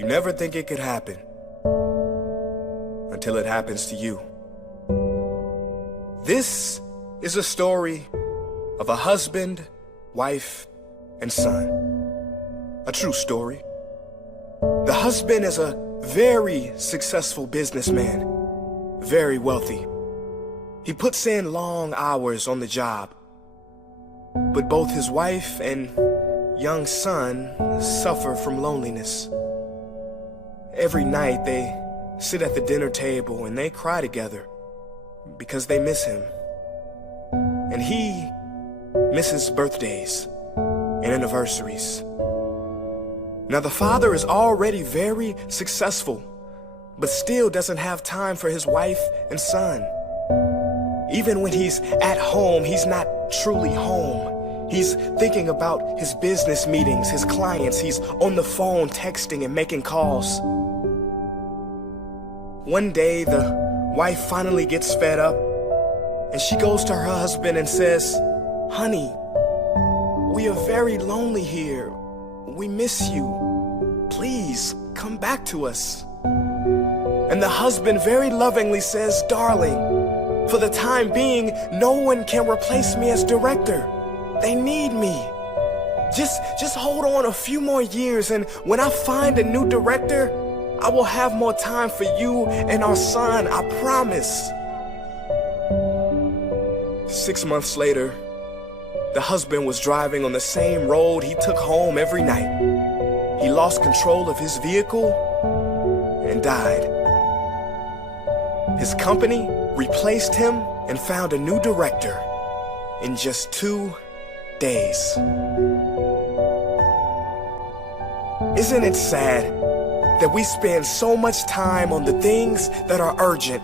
You never think it could happen until it happens to you. This is a story of a husband, wife, and son. A true story. The husband is a very successful businessman, very wealthy. He puts in long hours on the job, but both his wife and young son suffer from loneliness. Every night they sit at the dinner table and they cry together because they miss him. And he misses birthdays and anniversaries. Now the father is already very successful, but still doesn't have time for his wife and son. Even when he's at home, he's not truly home. He's thinking about his business meetings, his clients. He's on the phone texting and making calls. One day, the wife finally gets fed up, and she goes to her husband and says, "Honey, we are very lonely here. We miss you. Please, come back to us." And the husband very lovingly says, "Darling, for the time being, no one can replace me as director. They need me. Just hold on a few more years, and when I find a new director, I will have more time for you and our son, I promise." 6 months later, the husband was driving on the same road he took home every night. He lost control of his vehicle and died. His company replaced him and found a new director in just 2 days. Isn't it sad that we spend so much time on the things that are urgent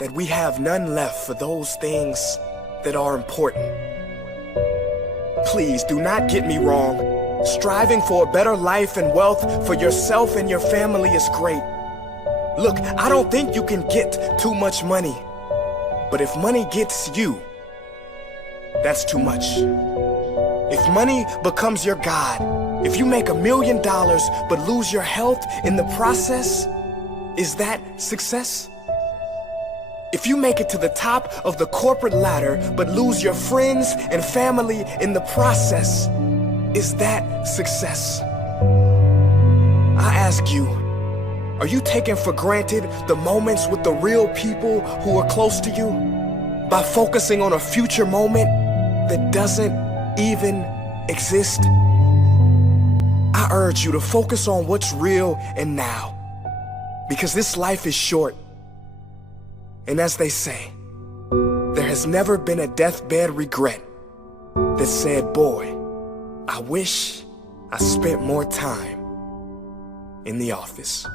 that we have none left for those things that are important? Please do not get me wrong. Striving for a better life and wealth for yourself and your family is great. Look, I don't think you can get too much money. But if money gets you, that's too much. If money becomes your God, if you make $1 million but lose your health in the process, is that success? If you make it to the top of the corporate ladder but lose your friends and family in the process, is that success? I ask you, are you taking for granted the moments with the real people who are close to you by focusing on a future moment that doesn't even exist? I urge you to focus on what's real and now, because this life is short. And as they say, there has never been a deathbed regret that said, "Boy, I wish I spent more time in the office."